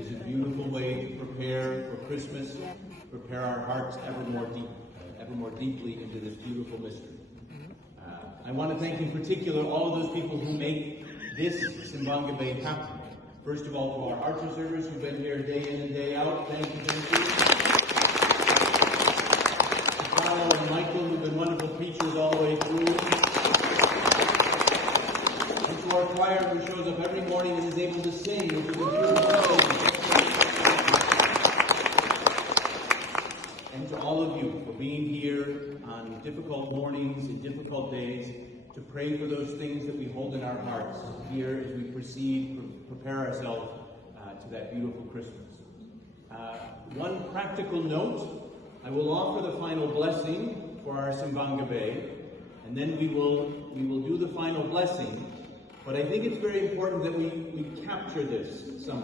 It is a beautiful way to prepare for Christmas, prepare our hearts ever more deeply into this beautiful mystery. I want to thank in particular all of those people who make this Simbanga Bay happen. First of all, to our art observers who've been here day in and day out. Thank you, to Carlo and Michael, who've been wonderful preachers all the way through. And to our choir who shows up every morning and is able to sing, which is a beautiful thing. And to all of you for being here on difficult mornings and difficult days to pray for those things that we hold in our hearts here as we prepare ourselves to that beautiful Christmas. One practical note, I will offer the final blessing for our Simbanga Bay, and then we will do the final blessing. But I think it's very important that we capture this somehow.